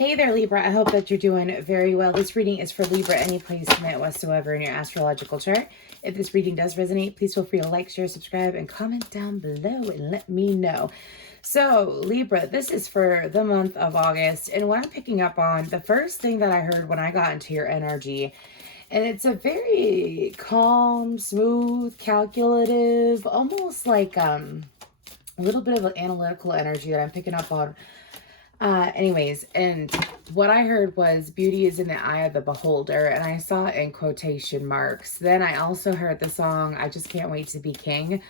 Hey there, Libra. I hope that you're doing very well. This reading is for Libra, any placement whatsoever in your astrological chart. If this reading does resonate, please feel free to like, share, subscribe, and comment down below and let me know. So, Libra, this is for the month of August. And what I'm picking up on, the first thing that I heard when I got into your energy, and it's a very calm, smooth, calculative, almost like a little bit of an analytical energy that I'm picking up on. Anyways, and what I heard was beauty is in the eye of the beholder, and I saw it in quotation marks. Then I also heard the song, I Just Can't Wait to Be King.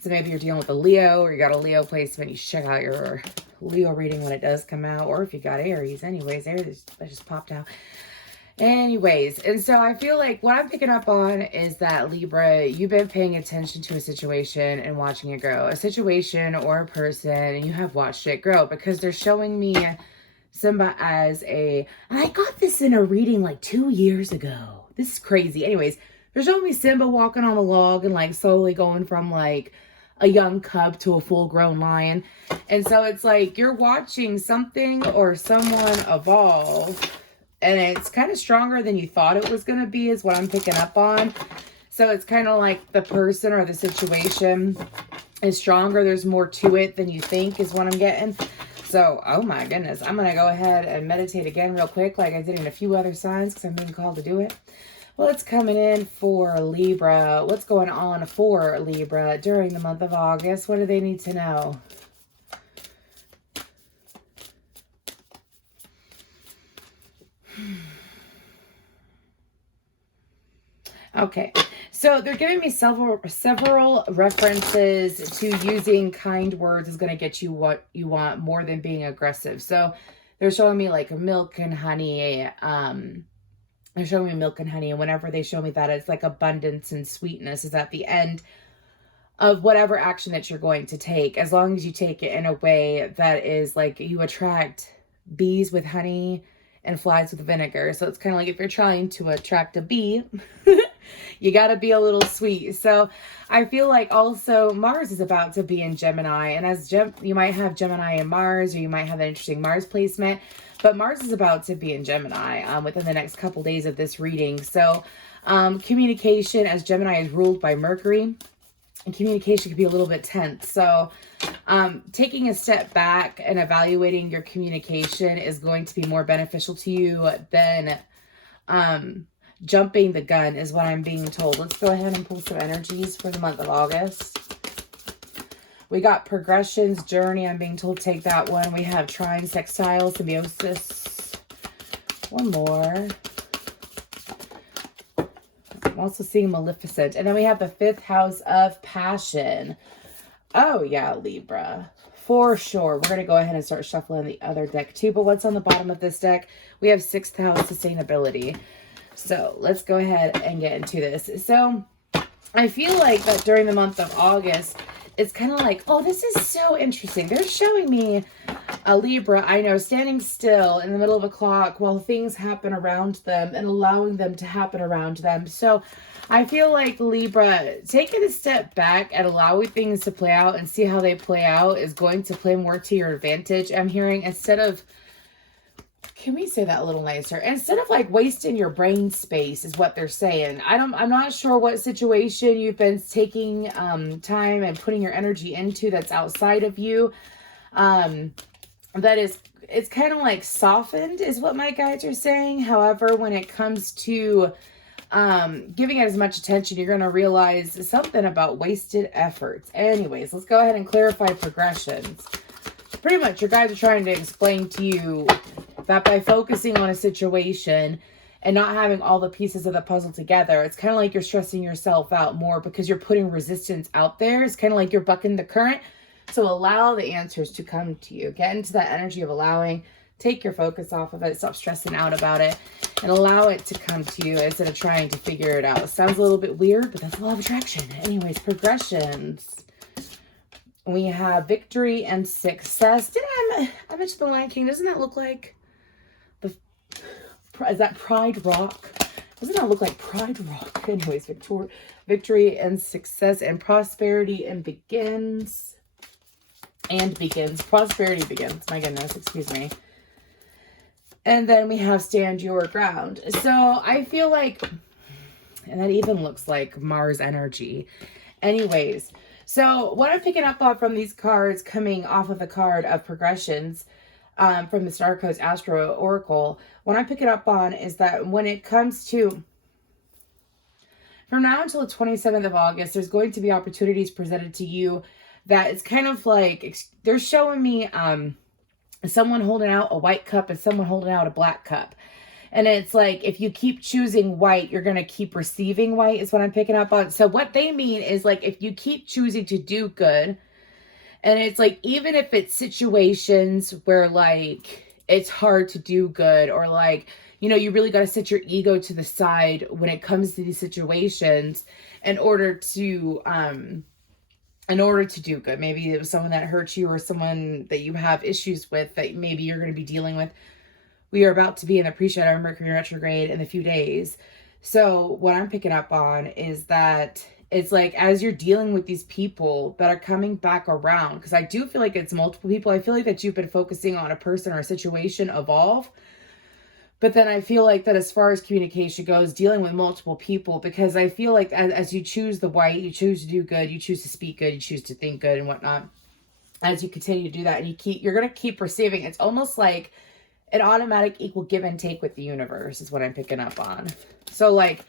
So maybe you're dealing with a Leo, or you got a Leo placement, you check out your Leo reading when it does come out, or if you got Aries. Anyways, Aries, that just popped out. Anyways, and so I feel like what I'm picking up on is that, Libra, you've been paying attention to a situation and watching it grow. A situation or a person, and you have watched it grow, because they're showing me Simba as and I got this in a reading like 2 years ago. This is crazy. Anyways, they're showing me Simba walking on a log and like slowly going from like a young cub to a full-grown lion. And so it's like you're watching something or someone evolve, and it's kind of stronger than you thought it was going to be is what I'm picking up on. So it's kind of like the person or the situation is stronger. There's more to it than you think is what I'm getting. So, oh my goodness. I'm going to go ahead and meditate again real quick like I did in a few other signs because I'm being called to do it. Well, it's coming in for Libra. What's going on for Libra during the month of August? What do they need to know? Okay, so they're giving me several references to using kind words is going to get you what you want more than being aggressive. So they're showing me like milk and honey. They're showing me milk and honey, and whenever they show me that, it's like abundance and sweetness is at the end of whatever action that you're going to take, as long as you take it in a way that is like you attract bees with honey and flies with vinegar. So it's kind of like if you're trying to attract a bee, you got to be a little sweet. So I feel like also Mars is about to be in Gemini, and as you might have Gemini and Mars, or you might have an interesting Mars placement, but Mars is about to be in Gemini within the next couple days of this reading. So communication, as Gemini is ruled by Mercury, and communication can be a little bit tense. So taking a step back and evaluating your communication is going to be more beneficial to you than jumping the gun is what I'm being told. Let's go ahead and pull some energies for the month of August. We got progressions, journey. I'm being told take that one. We have trine, sextile, symbiosis. One more. I'm also seeing Maleficent. And then we have the 5th house of passion. Oh, yeah, Libra. For sure. We're going to go ahead and start shuffling the other deck too. But what's on the bottom of this deck? We have 6th house sustainability. So let's go ahead and get into this. So I feel like that during the month of August, it's kind of like, oh, this is so interesting. They're showing me a Libra, I know, standing still in the middle of a clock while things happen around them and allowing them to happen around them. So I feel like Libra, taking a step back and allowing things to play out and see how they play out is going to play more to your advantage. I'm hearing, instead of, can we say that a little nicer? Instead of like wasting your brain space is what they're saying. I'm not sure what situation you've been taking time and putting your energy into that's outside of you. It's kind of like softened is what my guides are saying. However, when it comes to giving it as much attention, you're going to realize something about wasted efforts. Anyways, let's go ahead and clarify progressions. Pretty much your guides are trying to explain to you that by focusing on a situation and not having all the pieces of the puzzle together, it's kind of like you're stressing yourself out more because you're putting resistance out there. It's kind of like you're bucking the current. So allow the answers to come to you. Get into that energy of allowing. Take your focus off of it. Stop stressing out about it and allow it to come to you instead of trying to figure it out. It sounds a little bit weird, but that's a law of attraction. Anyways, progressions. We have victory and success. Did I mention the Lion King? Doesn't that look like is that Pride Rock? Doesn't that look like Pride Rock? Anyways, victory and success and prosperity and begins. Prosperity begins. My goodness, excuse me. And then we have stand your ground. So I feel like, and that even looks like Mars energy. Anyways, so what I'm picking up on from these cards coming off of the card of progressions from the Star Codes Astro Oracle, what I'm picking up on is that when it comes to from now until the 27th of August, there's going to be opportunities presented to you that it's kind of like, they're showing me someone holding out a white cup and someone holding out a black cup. And it's like, if you keep choosing white, you're going to keep receiving white is what I'm picking up on. So what they mean is like, if you keep choosing to do good, and it's like, even if it's situations where like, it's hard to do good, or like, you know, you really got to set your ego to the side when it comes to these situations in order to do good. Maybe it was someone that hurt you or someone that you have issues with that maybe you're going to be dealing with. We are about to be in the pre-shadow Mercury retrograde in a few days. So what I'm picking up on is that it's like, as you're dealing with these people that are coming back around, because I do feel like it's multiple people. I feel like that you've been focusing on a person or a situation evolve. But then I feel like that as far as communication goes, dealing with multiple people, because I feel like as you choose the white, you choose to do good, you choose to speak good, you choose to think good and whatnot. As you continue to do that, and you're going to keep receiving. It's almost like an automatic equal give and take with the universe is what I'm picking up on. So like,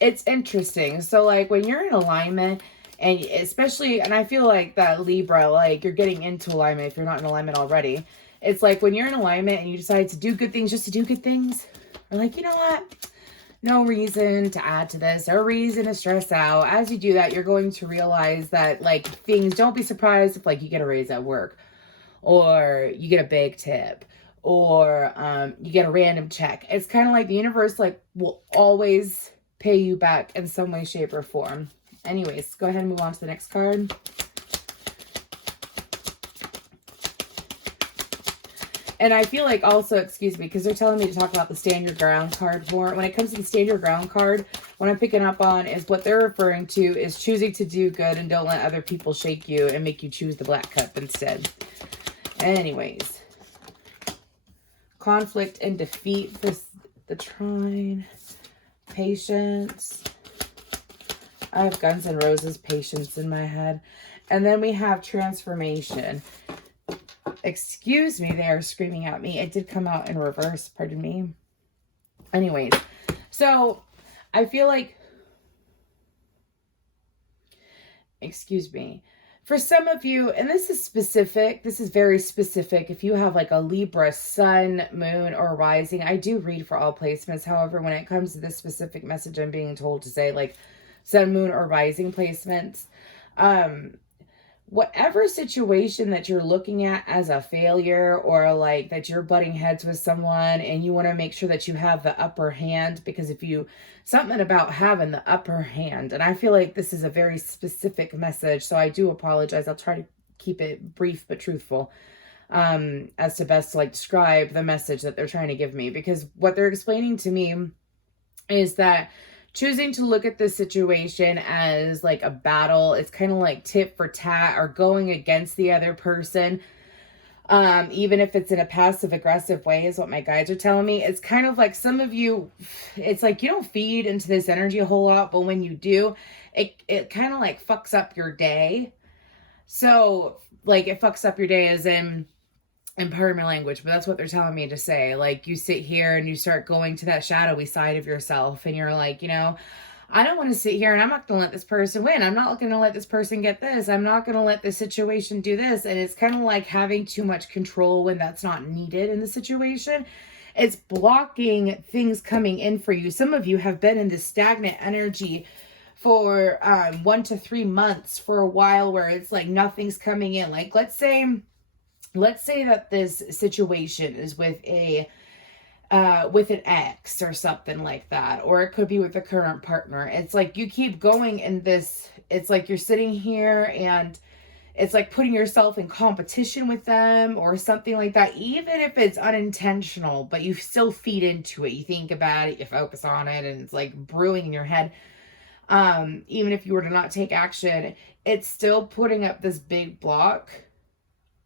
it's interesting. So like when you're in alignment, and especially, and I feel like that Libra, like you're getting into alignment if you're not in alignment already. It's like when you're in alignment and you decide to do good things just to do good things, or like, you know what? No reason to add to this, or reason to stress out. As you do that, you're going to realize that like things, don't be surprised if like you get a raise at work, or you get a big tip, or you get a random check. It's kind of like the universe like will always pay you back in some way, shape, or form. Anyways, go ahead and move on to the next card. And I feel like also, excuse me, because they're telling me to talk about the stand your ground card more. When it comes to the stand your ground card, what I'm picking up on is what they're referring to is choosing to do good and don't let other people shake you and make you choose the black cup instead. Anyways. Conflict and defeat for the trine. Patience. I have Guns N' Roses patience in my head. And then we have transformation. Excuse me, they are screaming at me. It did come out in reverse, pardon me. Anyways, so I feel like, excuse me, for some of you, and this is specific, this is very specific. If you have like a Libra sun, moon, or rising, I do read for all placements. However, when it comes to this specific message, I'm being told to say like sun, moon, or rising placements, whatever situation that you're looking at as a failure, or like that you're butting heads with someone and you want to make sure that you have the upper hand, because if you, something about having the upper hand, and I feel like this is a very specific message, so I do apologize. I'll try to keep it brief but truthful as to best to like describe the message that they're trying to give me, because what they're explaining to me is that choosing to look at this situation as like a battle, it's kind of like tit for tat, or going against the other person, even if it's in a passive aggressive way, is what my guides are telling me. It's kind of like some of you, it's like you don't feed into this energy a whole lot, but when you do, it kind of like fucks up your day. So like it fucks up your day as in pardon my language, but that's what they're telling me to say. Like you sit here and you start going to that shadowy side of yourself, and you're like, you know, I don't want to sit here and I'm not going to let this person win. I'm not going to let this person get this. I'm not going to let this situation do this. And it's kind of like having too much control when that's not needed in the situation. It's blocking things coming in for you. Some of you have been in this stagnant energy for 1 to 3 months for a while, where it's like nothing's coming in. Like let's say that this situation is with an ex or something like that, or it could be with a current partner. It's like you keep going in this, it's like you're sitting here and it's like putting yourself in competition with them or something like that, even if it's unintentional, but you still feed into it. You think about it, you focus on it, and it's like brewing in your head. Even if you were to not take action, it's still putting up this big block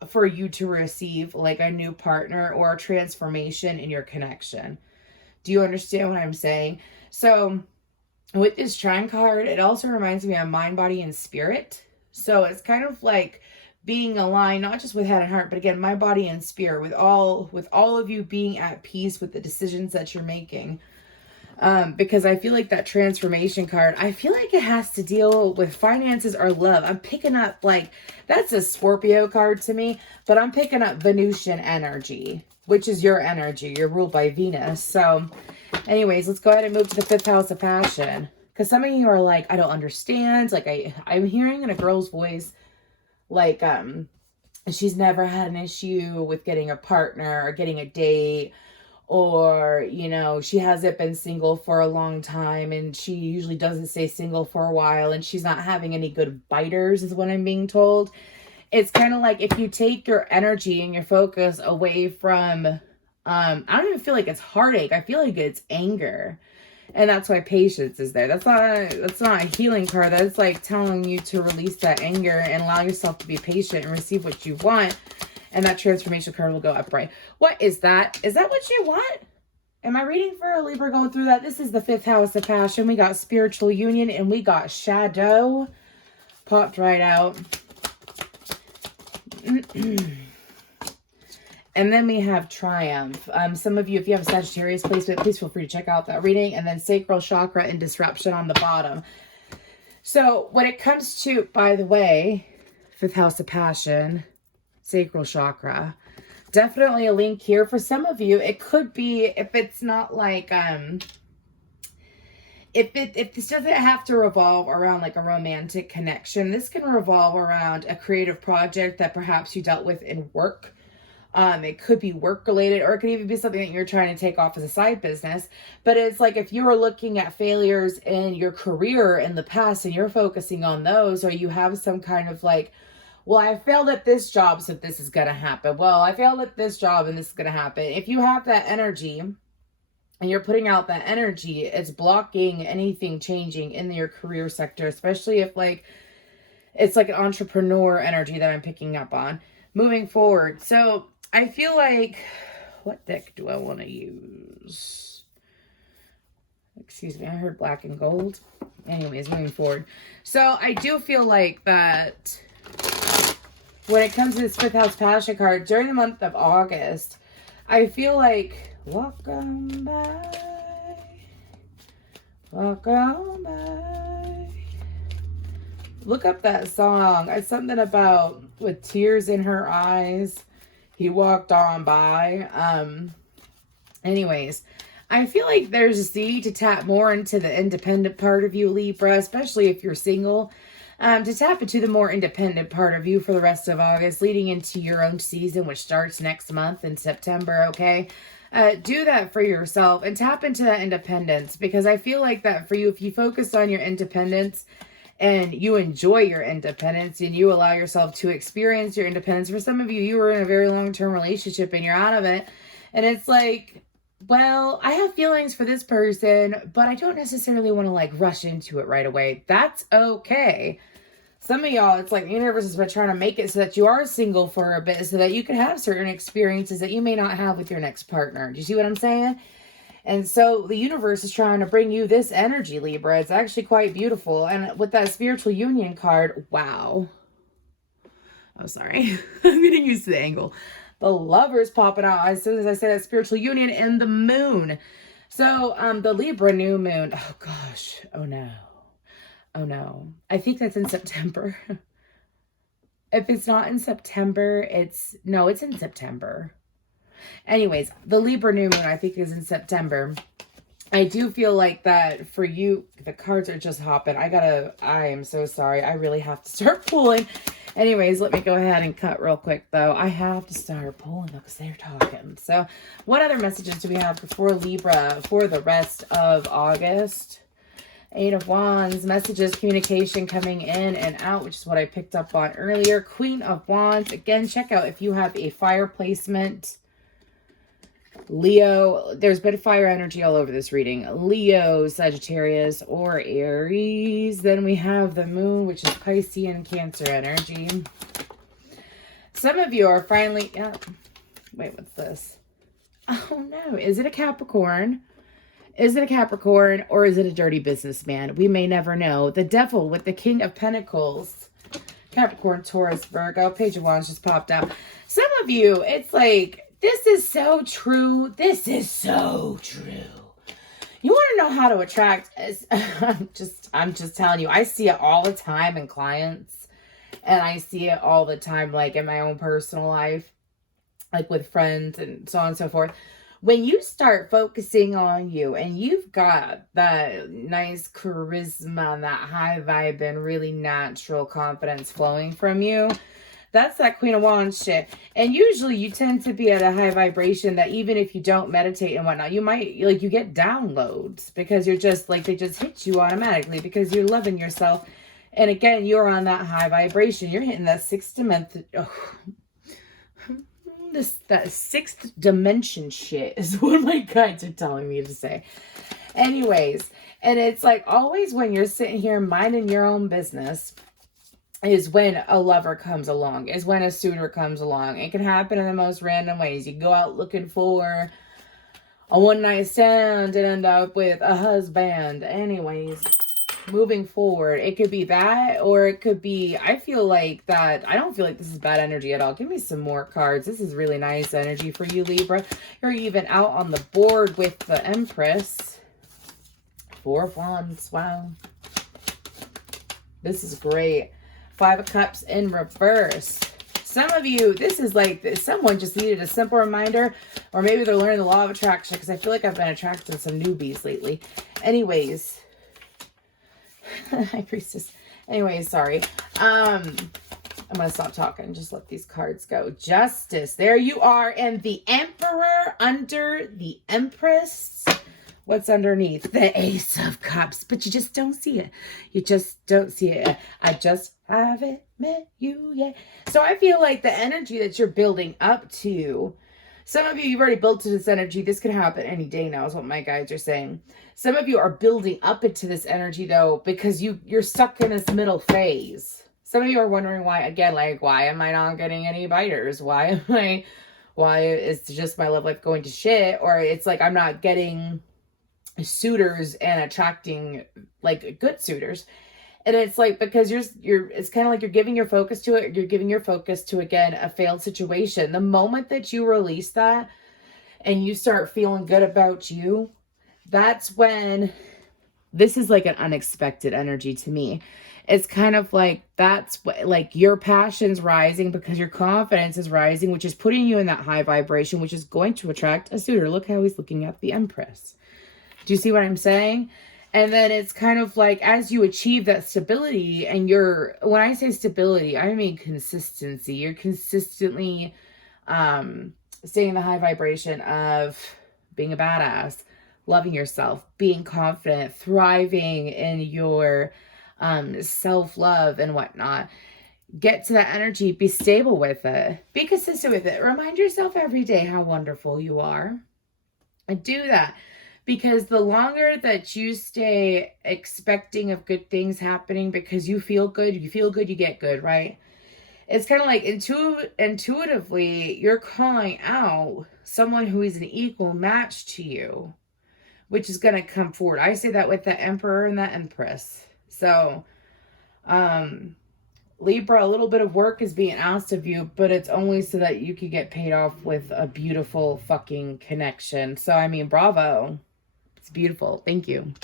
for you to receive like a new partner or a transformation in your connection. Do you understand what I'm saying? So with this Trine card, it also reminds me of mind, body, and spirit. So it's kind of like being aligned, not just with head and heart, but again, mind, body, and spirit, with all of you being at peace with the decisions that you're making. Because I feel like that transformation card, I feel like it has to deal with finances or love. I'm picking up, like, that's a Scorpio card to me, but I'm picking up Venusian energy, which is your energy. You're ruled by Venus. So anyways, let's go ahead and move to the 5th house of passion. Because some of you are like, I don't understand. Like, I'm hearing in a girl's voice, like, she's never had an issue with getting a partner or getting a date, or, you know, she hasn't been single for a long time, and she usually doesn't stay single for a while, and she's not having any good biters, is what I'm being told. It's kind of like if you take your energy and your focus away from, I don't even feel like it's heartache. I feel like it's anger. And that's why patience is there. That's not a healing card. That's like telling you to release that anger and allow yourself to be patient and receive what you want. And that transformation card will go upright. What is that? Is that what you want? Am I reading for a Libra going through that? This is the 5th house of passion. We got spiritual union and we got shadow. Popped right out. And then we have triumph. Some of you, if you have a Sagittarius placement, please feel free to check out that reading. And then sacral chakra and disruption on the bottom. So when it comes to, by the way, 5th house of passion, sacral chakra, definitely a link here for some of you. It could be, if it's not like, if this doesn't have to revolve around like a romantic connection, this can revolve around a creative project that perhaps you dealt with in work. It could be work related, or it could even be something that you're trying to take off as a side business. But it's like if you were looking at failures in your career in the past and you're focusing on those, or you have some kind of like, well, I failed at this job, so this is going to happen. Well, I failed at this job and this is going to happen. If you have that energy and you're putting out that energy, it's blocking anything changing in your career sector, especially if like it's like an entrepreneur energy that I'm picking up on moving forward. So I feel like, what deck do I want to use? Excuse me, I heard black and gold. Anyways, moving forward. So I do feel like that when it comes to this 5th house passion card, during the month of August, I feel like, walk on by, walk on by. Look up that song. It's something about with tears in her eyes. He walked on by. Anyways, I feel like there's a need to tap more into the independent part of you, Libra, especially if you're single. To tap into the more independent part of you for the rest of August, leading into your own season, which starts next month in September, okay? Do that for yourself and tap into that independence, because I feel like that for you, if you focus on your independence and you enjoy your independence and you allow yourself to experience your independence. For some of you, you were in a very long-term relationship and you're out of it. And it's like, well, I have feelings for this person, but I don't necessarily want to like rush into it right away. That's okay. Some of y'all, it's like the universe has been trying to make it so that you are single for a bit so that you can have certain experiences that you may not have with your next partner. Do you see what I'm saying? And so the universe is trying to bring you this energy, Libra. It's actually quite beautiful. And with that spiritual union card, wow. Oh, sorry. I'm getting used to the angle. The Lovers popping out as soon as I say that spiritual union, and the moon. So the Libra new moon. Oh, gosh. Oh, no. Oh, no. I think that's in September. If it's not in September, it's in September. Anyways, the Libra new moon, I think, is in September. I do feel like that for you, the cards are just hopping. I am so sorry. I really have to start pulling. Anyways, let me go ahead and cut real quick, though. I have to start pulling because they're talking. So what other messages do we have for Libra for the rest of August? 8 of Wands, messages, communication coming in and out, which is what I picked up on earlier. Queen of Wands. Again, check out if you have a fire placement. Leo, there's been fire energy all over this reading. Leo, Sagittarius, or Aries. Then we have the moon, which is Piscean Cancer energy. some of you are finally, wait, what's this? Oh no, is it a Capricorn? Is it a Capricorn or is it a dirty businessman? We may never know. The devil with the King of Pentacles. Capricorn, Taurus, Virgo. Page of Wands just popped out. Some of you, it's like, this is so true. This is so true. You want to know how to attract? I'm just telling you. I see it all the time in clients. And I see it all the time, like, in my own personal life. Like, with friends and so on and so forth. When you start focusing on you and you've got that nice charisma and that high vibe and really natural confidence flowing from you, that's that Queen of Wands shit. And usually you tend to be at a high vibration that even if you don't meditate and whatnot, you might, like, you get downloads because you're just like, they just hit you automatically because you're loving yourself. And again, you're on that high vibration. You're hitting that sixth dimension. That sixth dimension shit is what my guides are telling me to say. Anyways, and it's like always when you're sitting here minding your own business is when a lover comes along, is when a suitor comes along. It can happen in the most random ways. You go out looking for a one-night stand and end up with a husband. Anyways, moving forward, it could be that, or it could be, I feel like that, I don't feel like this is bad energy at all. Give me some more cards. This is really nice energy for you, Libra. You're even out on the board with the Empress. 4 of Wands. Wow. This is great. 5 of Cups in reverse. Some of you, this is like, someone just needed a simple reminder, or maybe they're learning the law of attraction, because I feel like I've been attracting some newbies lately. Anyways, High Priestess. Anyways, sorry. I'm going to stop talking. Just let these cards go. Justice. There you are. And the Emperor under the Empress. What's underneath? The Ace of Cups. But you just don't see it. You just don't see it. I just haven't met you yet. So I feel like the energy that you're building up to, some of you, you've already built to this energy. This could happen any day now is what my guides are saying. Some of you are building up into this energy, though, because you're stuck in this middle phase. Some of you are wondering why, again, like, why am I not getting any biters? Why is just my love life going to shit? Or it's like I'm not getting suitors and attracting, like, good suitors. And it's like, because it's kind of like you're giving your focus to it. You're giving your focus to, again, a failed situation. The moment that you release that and you start feeling good about you, that's when this is like an unexpected energy to me. It's kind of like, that's what, like, your passion's rising because your confidence is rising, which is putting you in that high vibration, which is going to attract a suitor. Look how he's looking at the Empress. Do you see what I'm saying? And then it's kind of like, as you achieve that stability, and when I say stability, I mean consistency. You're consistently staying in the high vibration of being a badass, loving yourself, being confident, thriving in your self-love and whatnot. Get to that energy, be stable with it, be consistent with it. Remind yourself every day how wonderful you are. And do that. Because the longer that you stay expecting of good things happening because you feel good, you get good, right? It's kind of like intuitively, you're calling out someone who is an equal match to you, which is going to come forward. I say that with the Emperor and the Empress. So, Libra, a little bit of work is being asked of you, but it's only so that you can get paid off with a beautiful fucking connection. So, I mean, bravo. It's beautiful. Thank you.